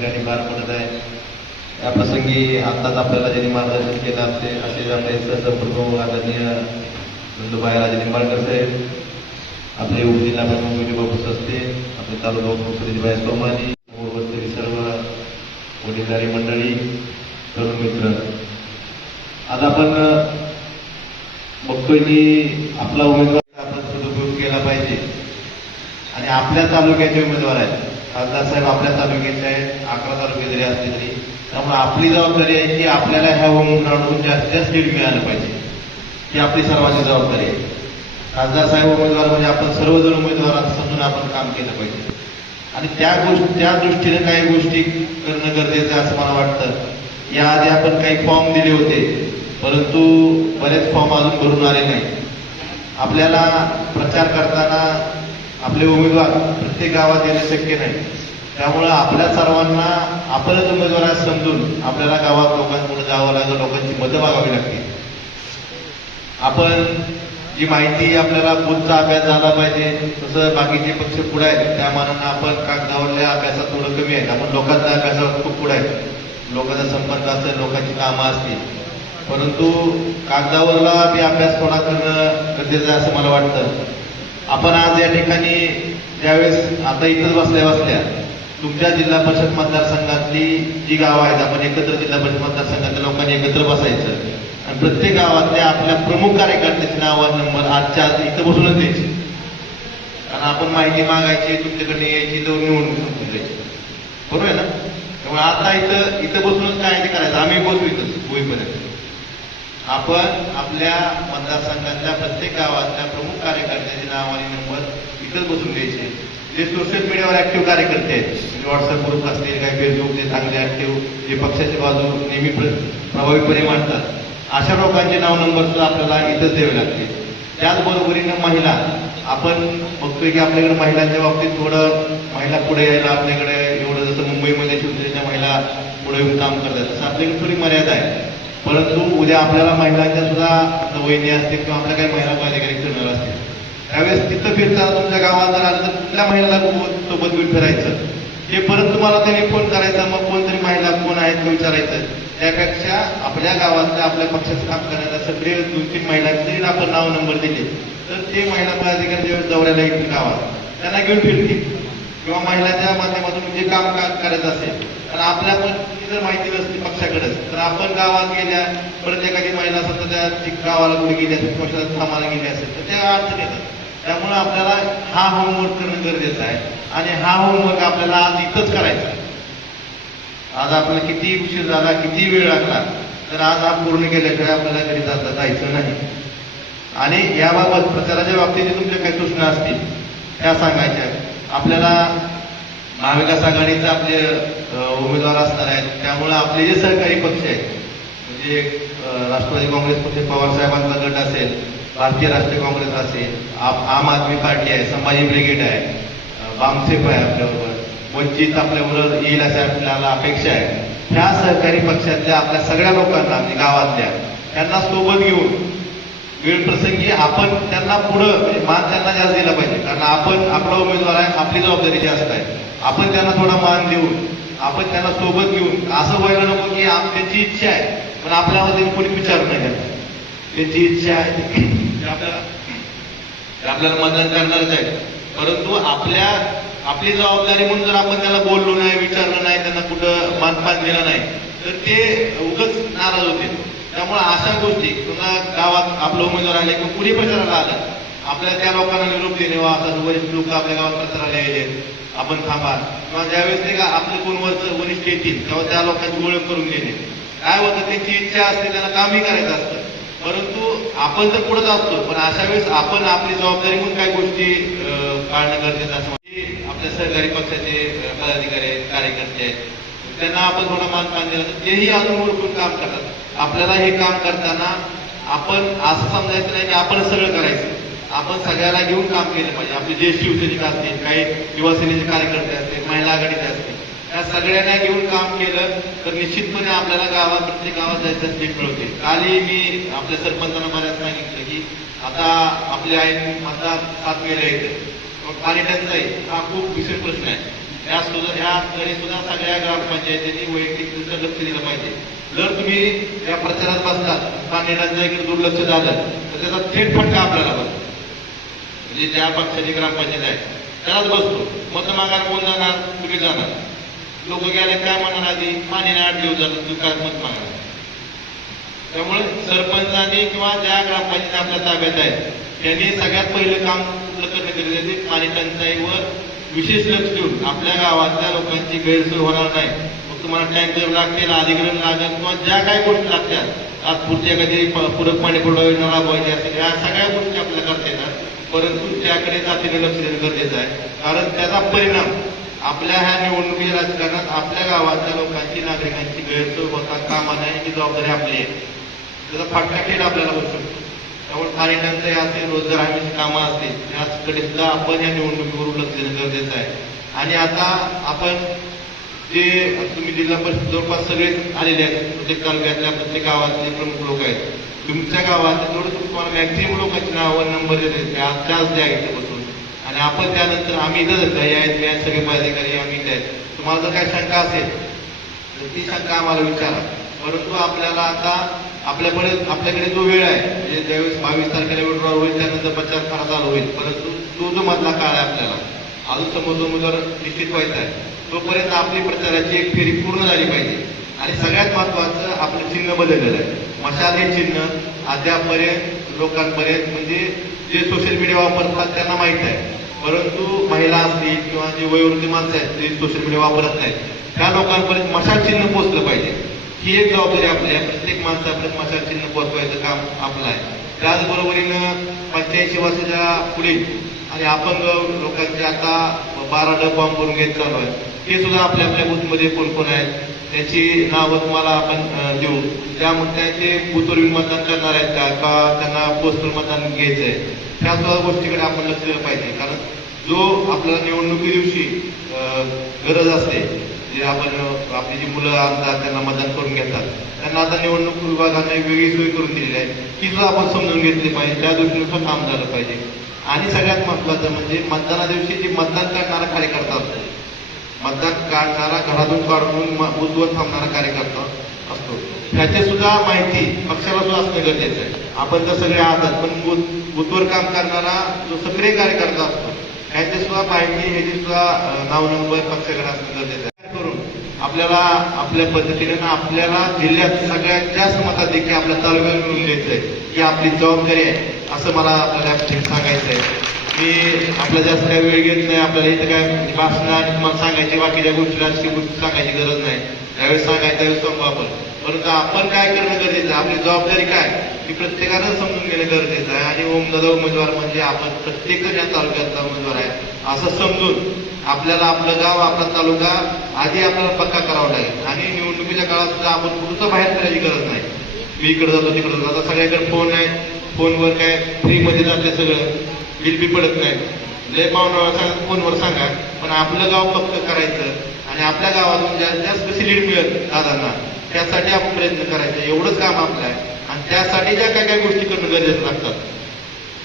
ठिकाणी पार पडत आहे. या प्रसंगी आत्ताच आपल्याला ज्यांनी मार्गदर्शन केलं असते असे आपले सहप्रमुख आदरणीय नंदुबाई राजे निंबाळकर साहेब आपले उपजिल्हा प्रमुख विजयबाबू सस्ते आपले तालुका प्रमुख प्रतिभाई सोमानी समोर सर्व वडीलधारी मंडळी तरुण मित्र. आज आपण बघतोय की आपला उमेदवार आपण सदुपयोग केला पाहिजे. आणि आपल्या तालुक्याचे उमेदवार आहेत. खासदार साहेब आपल्या तालुक्याचे आहेत अकरा तालुके जरी असले तरी. त्यामुळे आपली जबाबदारी आहे की आपल्याला ह्या होम ग्राउंडहून जास्तीत जास्त लीड मिळालं पाहिजे. ही आपली सर्वांची जबाबदारी आहे. खासदार साहेब उमेदवार म्हणजे आपण सर्वजण उमेदवार समजून आपण काम केलं पाहिजे. आणि त्या गोष्टी त्या दृष्टीने काही गोष्टी करणं गरजेचं आहे असं मला वाटतं. याआधी आपण काही फॉर्म दिले होते परंतु बरेच फॉर्म अजून भरून आले नाही आपल्याला प्रचार करताना आपले उमेदवार प्रत्येक गावात येणे शक्य नाही. त्यामुळं आपल्या सर्वांना आपल्याच उमेदवार समजून आपल्याला गावात लोकांपुढे जावं लागेल लोकांची मतं मागावी लागते आपण जी माहिती आपल्याला बुथचा अभ्यास झाला पाहिजे तसं बाकीचे पक्ष पुढे आहेत त्या मानानं आपण कागदावरल्या अभ्यासात थोडं कमी आहेत. आपण लोकांच्या अभ्यासावर खूप पुढे आहेत. लोकांचा संपर्क असेल लोकांची कामं असतील. परंतु कागदावरला बी अभ्यास थोडा करणं गरजेचं आहे असं मला वाटतं. आपण आज या ठिकाणी ज्यावेळेस आता इथंच बसल्या बसल्या तुमच्या जिल्हा परिषद मतदारसंघातली जी गावं आहेत आपण एकत्र जिल्हा परिषद मतदारसंघातल्या लोकांनी एकत्र बसायचं. आणि प्रत्येक गावातल्या आपल्या प्रमुख कार्यकर्त्याचे नाव नंबर आजच्या आज इथं बसूनच द्यायची. कारण आपण माहिती मागायची तुमच्याकडे यायची तर निवडून द्यायची. बरोबर आहे ना? त्यामुळे आता इथं इथं बसूनच काय ते करायचं? आम्ही बसू इथं होईपर्यंत. आपण आपल्या मतदारसंघातल्या प्रत्येक गावातल्या प्रमुख कार्यकर्त्याचे नाव आणि नंबर इथंच बसून घ्यायचे जे सोशल मीडियावर ऍक्टिव्ह कार्यकर्ते आहेत म्हणजे व्हॉट्सअप ग्रुप असतील काही फेसबुक ते चांगले ऍक्टिव्ह जे पक्षाची बाजू नेहमी प्रभावीपणे मांडतात अशा लोकांचे नाव नंबर सुद्धा आपल्याला इथंच द्यावे लागते त्याचबरोबरीनं महिला आपण बघतोय की आपल्याकडे महिलांच्या बाबतीत थोडं महिला पुढे यायला आपल्याकडे एवढं जसं मुंबईमध्ये शिवसेनेच्या महिला पुढे येऊन काम करतात तसं आपल्याकडे थोडी मर्यादा परंतु उद्या आपल्याला महिलांच्या सुद्धा आता वहिनी असतील किंवा आपल्या काही महिला पदाधिकारी फिरणार असतील. त्यावेळेस तिथं फिरताना तुमच्या गावात जर आलं तर कुठल्या महिलाला सोबत घेऊन फिरायचं? हे परत तुम्हाला त्यांनी फोन करायचा मग कोणतरी महिला कोण आहेत ते विचारायचं. त्यापेक्षा आपल्या गावातल्या आपल्या पक्षाचं काम करणाऱ्या सगळे दोन तीन महिलांचे जरी आपण नाव नंबर दिले तर ते महिला पदाधिकारी ज्यावेळेस दौऱ्याला येतील गावात त्यांना घेऊन फिरतील. किंवा महिलांच्या माध्यमातून जे काम का- करायचं असेल आणि आपल्या पण जर माहिती नसते पक्षाकडेच तर आपण गावात गेल्या परत एखादी महिला समजा त्या गावाला कुठे गेली असेल पक्षाला शेतात कामाला गेली असेल तर त्या अडचण येतात. त्यामुळे आपल्याला हा होमवर्क करणं गरजेचं आहे आणि हा होमवर्क आपल्याला आज इथंच करायचा आहे. आज आपल्याला किती उशीर झाला किती वेळ लागला तर आज हा पूर्ण केल्याशिवाय आपल्याला घरी जाता जायचं नाही. आणि याबाबत प्रचाराच्या बाबतीत तुमच्या काही सूचना असतील त्या सांगायच्या आहेत. आपल्याला महाविकास आघाडीचे आपले उमेदवार असणार आहेत. त्यामुळे आपले जे सहकारी पक्ष आहेत म्हणजे राष्ट्रवादी काँग्रेस पक्ष पवारसाहेबांचा गट असेल भारतीय राष्ट्रीय काँग्रेस असेल आम आदमी पार्टी आहे संभाजी ब्रिगेड आहे बामसेफ आहे आपल्याबरोबर वंचित आपल्याबरोबर येईल अशी आपल्याला अपेक्षा आहे. ह्या सहकारी पक्षातल्या आपल्या सगळ्या लोकांना म्हणजे गावातल्या त्यांना सोबत घेऊन वेळ प्रसंगी आपण त्यांना पुढं म्हणजे मान त्यांना जास्त दिला पाहिजे. कारण आपण आपला उमेदवार आहे आपली जबाबदारी जास्त आहे. आपण त्यांना थोडा मान देऊन आपण त्यांना सोबत घेऊन असं व्हायला नको की आप- त्यांची इच्छा आहे. पण आपल्यामध्ये कोणी विचार नाही करत. त्यांची इच्छा आहे. आपल्याला आपल्याला मतदान करणारच आहे परंतु आपल्या आपली जबाबदारी म्हणून जर आपण त्याला बोललो नाही विचारलं नाही त्यांना कुठं मानपान दिलं नाही तर ते उगच नाराज होते त्यामुळे अशा गोष्टी पुन्हा गावात आपलं उमेदवार आले किंवा कुणी प्रचाराला आलं आपल्या त्या लोकांना निरोप देणे वा आता वरिष्ठ लोक आपल्या गावात प्रचाराला यायचे आपण थांबा. किंवा ज्यावेळेस ते का आपले कोण वरच वरिष्ठ येतील तेव्हा त्या लोकांची ओळख करून देणे काय होतं त्यांची इच्छा असते त्यांना कामही करायचं असतं. परंतु आपण तर पुढे असतो पण अशा वेळेस आपण आपली जबाबदारी म्हणून काही गोष्टी अं, पाळणं गरजेचं असं आपल्या सहकारी पक्षाचे पदाधिकारी आहेत कार्यकर्ते आहेत. त्यांना आपण थोडा मान पान दिला तेही अजून ओळखून काम करतात. आपल्याला हे काम करताना आपण असं समजायचं नाही की आपण सगळं करायचं. आपण सगळ्याला घेऊन काम केलं पाहिजे. आपले ज्येष्ठ शिवसैनिक असतील काही युवासेनेचे कार्यकर्ते असतील महिला आघाडीचे असतील. या सगळ्यांना घेऊन काम केलं तर निश्चितपणे आपल्याला गावात प्रत्येक गावात जायचं सीट मिळवते कालही मी आपल्या सरपंचांना बऱ्याच सांगितलं की आता आपले आहे मतदार सात वेळेला येते पाणी टंचाई हा खूप विशेष प्रश्न आहे. या सुद्धा घरी सुद्धा सगळ्या ग्रामपंचायतींनी वैयक्तिक तुमचं लक्ष दिलं पाहिजे. जर तुम्ही या प्रचारात बसलात पाणी इकडे दुर्लक्ष झालं तर त्याचा थेट फटका आपल्याला बसतो. म्हणजे ज्या पक्षाची ग्रामपंचायत आहे त्यालाच बसतो. मत मागायला कोण जाणार? तुम्ही जाणार. लोक गेले काय म्हणणार आधी? पाणी आठ दिवस झालं तुम्ही काय मत मागणार त्यामुळे सरपंचांनी किंवा ज्या ग्रामपंचायत आपल्या ताब्यात आहे त्यांनी सगळ्यात पहिलं काम कुठलं करणं पाणी टंचाईवर विशेष लक्ष देऊन आपल्या गावातल्या लोकांची गैरसोय होणार नाही. मग तुम्हाला टँकर लागतील अधिग्रहण लागेल किंवा ज्या काही गोष्टी लागतात आज पुढच्या कधी पूरक पाणी पुरवठा योजना राबवायची असेल या सगळ्या गोष्टी आपल्याला करता येतात. परंतु त्याकडे जातीने लक्ष देणं गरजेचं आहे. कारण त्याचा परिणाम आपल्या ह्या निवडणुकीच्या राजकारणात आपल्या गावातल्या लोकांची नागरिकांची गैरसोय होता कामा ही जबाबदारी आपली आहे. त्याचा फाटका खेळ आपल्याला होऊ शकतो त्यामुळे पाणी रोजगार हमीची कामं असतील. याकडे सुद्धा आपण या निवडणुकीवर लक्ष देणं गरजेचं आहे. आणि आता आपण जे तुम्ही जिल्हा परिषद जवळपास सगळे आलेले आहेत प्रत्येक तालुक्यातल्या प्रत्येक गावातले प्रमुख लोक आहेत. तुमच्या गावात जेवढं तुम्हाला मॅक्झिमम लोकांची नावं नंबर देते त्या त्याच द्या इथे बसून. आणि आपण त्यानंतर आम्ही इथं काही आहेत मी आहेत सगळे पदाधिकारी आम्ही इथे आहेत. तुम्हाला जर काही शंका असेल तर ती शंका आम्हाला विचारा. परंतु आपल्याला आता आपल्याकडे आपल्याकडे जो वेळ आहे म्हणजे ज्यावेळेस बावीस तारखेला विड्रॉल होईल त्यानंतर प्रचार फार चालू होईल. परंतु तो जो मधला काळ आहे आपल्याला अजून समोर निश्चित व्हायचा आहे. तोपर्यंत आपली प्रचाराची एक फेरी पूर्ण झाली पाहिजे. आणि सगळ्यात महत्वाचं आपलं चिन्ह बदललेलं आहे. मशाल हे चिन्ह अद्यापर्यंत लोकांपर्यंत म्हणजे जे सोशल मीडिया वापरतात त्यांना माहीत आहे. परंतु महिला असतील किंवा जे वयोवृद्ध माणसं आहेत ते सोशल मीडिया वापरत नाहीत. त्या लोकांपर्यंत मशाल चिन्ह पोचलं पाहिजे. ही एक जबाबदारी आपली आहे. प्रत्येक माणसापर्यंत मशाल चिन्ह पोहोचवायचं काम आपलं आहे. त्याचबरोबरीनं पंच्याऐंशी वर्षाच्या पुढील आणि अपंग लोकांचे आता बारा डब फॉर्म भरून घेत चालू आहे ते सुद्धा आपल्या आपल्या बूथमध्ये कोण कोण आहेत? त्याची नावं तुम्हाला आपण देऊ. त्यामुळे ते बूथवर मतदान करणार आहेत का? का त्यांना पोस्टवर मतदान घ्यायचं आहे? त्या सुद्धा गोष्टीकडे आपण लक्ष दिलं पाहिजे. कारण जो आपल्याला निवडणुकी दिवशी गरज असते जे आपण आपली जी मुलं आणतात त्यांना मतदान करून घेतात. त्यांना आता निवडणूक विभागाने वेगळी सोय करून दिलेली आहे. ती सुद्धा आपण समजून घेतली पाहिजे. त्या दृष्टीने सुद्धा काम झालं पाहिजे. आणि सगळ्यात महत्वाचं म्हणजे मतदाना दिवशी जे मतदान करणारा कार्यकर्ता असतो. मतदान काढणारा घरातून काढून उद्वत थांबणारा कार्यकर्ता असतो. त्याची सुद्धा माहिती पक्षाला सुद्धा असणं गरजेचं आहे. आपण तर सगळे आहात पण बूथ काम करणारा जो सक्रिय कार्यकर्ता असतो ह्याची सुद्धा माहिती ह्याची सुद्धा नाव नंबर पक्षाकडे असणं गरजेचं आहे. आपल्याला आपल्या पद्धतीने ना आपल्याला जिल्ह्यात सगळ्यात जास्त मताधिक्य आपल्या तालुक्यात मिळून द्यायचंय. ही आपली जबाबदारी आहे असं मला आपल्याला सांगायचंय. की सांगायचं आहे मी आपला जास्त काही वेळ घेत नाही आपल्याला इथं काय भाषण आणि तुम्हाला सांगायची बाकीच्या गोष्टी राजकीय गोष्टी सांगायची गरज नाही. त्यावेळेस सांगायचं त्यावेळेस सांगू आपण. परंतु आपण काय करणं गरजेचं आहे? आपली जबाबदारी काय? ही प्रत्येकानं समजून घेणं गरजेचं आहे. आणि ओमदादा उमेदवार म्हणजे आपण प्रत्येक या तालुक्यातला उमेदवार आहे. असं समजून आपल्याला आपलं गाव आपला तालुका आधी आपल्याला पक्का करावा लागेल. आणि निवडणुकीच्या काळात सुद्धा आपण कुठं बाहेर करायची गरज नाही. मी इकडे जातो तिकडे जातो. आता सगळ्याकडे फोन आहे. फोनवर काय फ्रीमध्ये जाते सगळं. बिल बी पडत नाही. लय पाहुणा सांग फोनवर सांगा पण आपलं गाव पक्क करायचं आणि आपल्या गावातून जास्त जास्त मिळत लीड दादांना त्यासाठी आपण प्रयत्न करायचं. एवढंच काम आपलं आहे. आणि त्यासाठी ज्या काय काय गोष्टी करणं गरजेचं लागतात.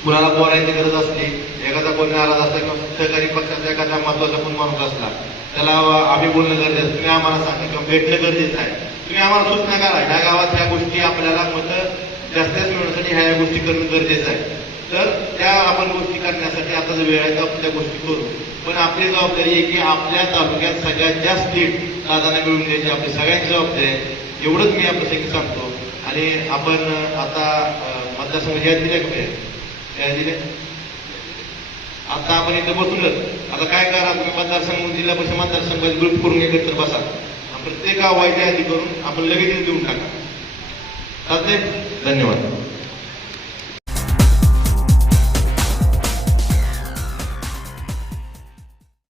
कुणाला बोलायची गरज असते एखादा कोणी नाराज असला किंवा सहकारी पक्षाचा एखादा महत्त्वाचा कोण माणूस असला त्याला आम्ही बोलणं गरजेचं तुम्ही आम्हाला सांगा किंवा भेटणं गरजेचं आहे. तुम्ही आम्हाला सूचना करा. ह्या गावात ह्या गोष्टी आपल्याला मतं जास्त मिळवण्यासाठी ह्या गोष्टी करणं गरजेचं आहे. तर त्या आपण गोष्टी करण्यासाठी आता जर वेळ आहे तर आपण त्या गोष्टी करू. पण आपली जबाबदारी आहे की आपल्या तालुक्यात सगळ्यात जास्त लीड दादाने मिळून द्यायची आपली सगळ्यांची जबाबदारी आहे. एवढंच मी आपल्यासाठी सांगतो. आणि आपण आता अं, मतदारसंघ या दिल्या आता आपण इथं बसूनच आता काय करा तुम्ही? मतदारसंघ जिल्हा परिषद मतदारसंघात ग्रुप करून एकत्र बसा. प्रत्येक गाव यादी करून आपण लगेच देऊन टाका. धन्यवाद.